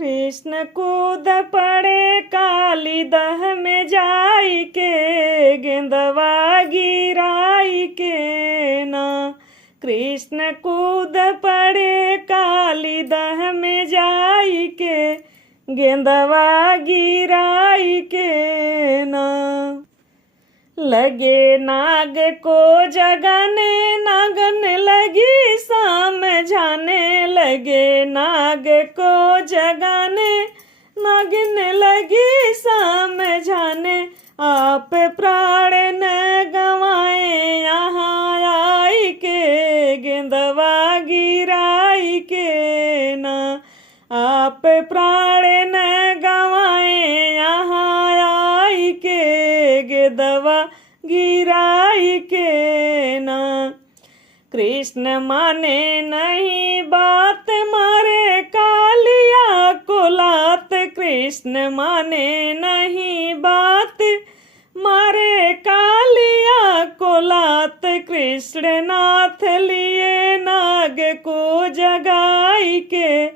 कृष्ण कूद पड़े काली दह में जाई के, गेंदवा गिराई के ना। कृष्ण कूद पड़े काली दह में जाई के, गेंदवा गिराई के ना। लगे नाग को जगाने, नागन लगी समझाने। लगे नाग को जगाने, नागिन लगी समझाने। आप प्राण न गंवाए यहाँ आई के, गेंदवा गिराई के ना। आप प्राण न गंवाए यहाँ आई के, गेंदवा गिराई के ना। कृष्ण माने नहीं बात, मारे कालिया को लात। कृष्ण माने नहीं बात, मारे कालिया को लात। कृष्ण नाथ लिए नाग को जगाई के,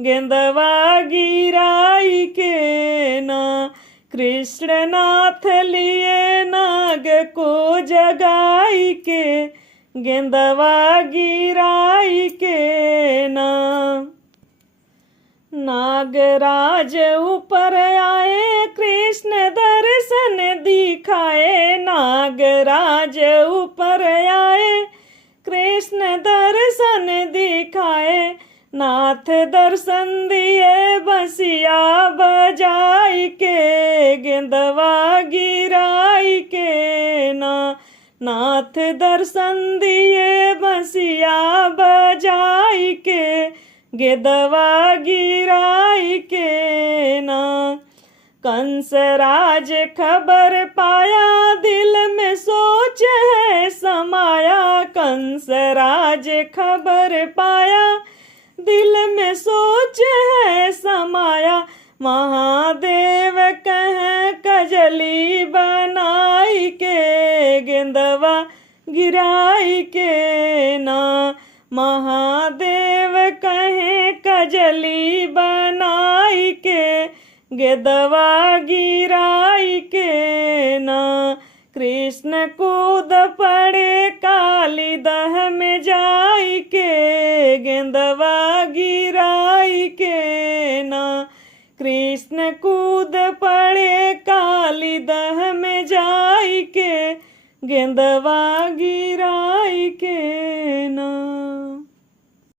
गेंदवा गिराई के ना। कृष्ण नाथ लिए नाग को जगाई के, गेंदवा गिराई के ना। नागराज ऊपर आए, कृष्ण दर्शन दिखाए। नागराज ऊपर आए, कृष्ण दर्शन दिखाए। नाथ दर्शन दिए बंसिया बजाई के, गेंदवा गिराई के ना। नाथ दर्शन दिए बंसिया बजाई के, गेंदवा गिराई के ना। कंस राज खबर पाया, दिल में सोच है समाया। कंस राज खबर पाया, दिल में सोच है समाया। महादेव कह कजली बनाई के, गेंदवा गिराई के ना। महादेव कहे कजली बनाई के, गेंदवा गिराई के ना। कृष्ण कूद पड़े काली दह में जाई के, गेंदवा गिराई के ना। कृष्ण कूद पड़े काली दह में जाई के, गेंदवा गिराई के ना।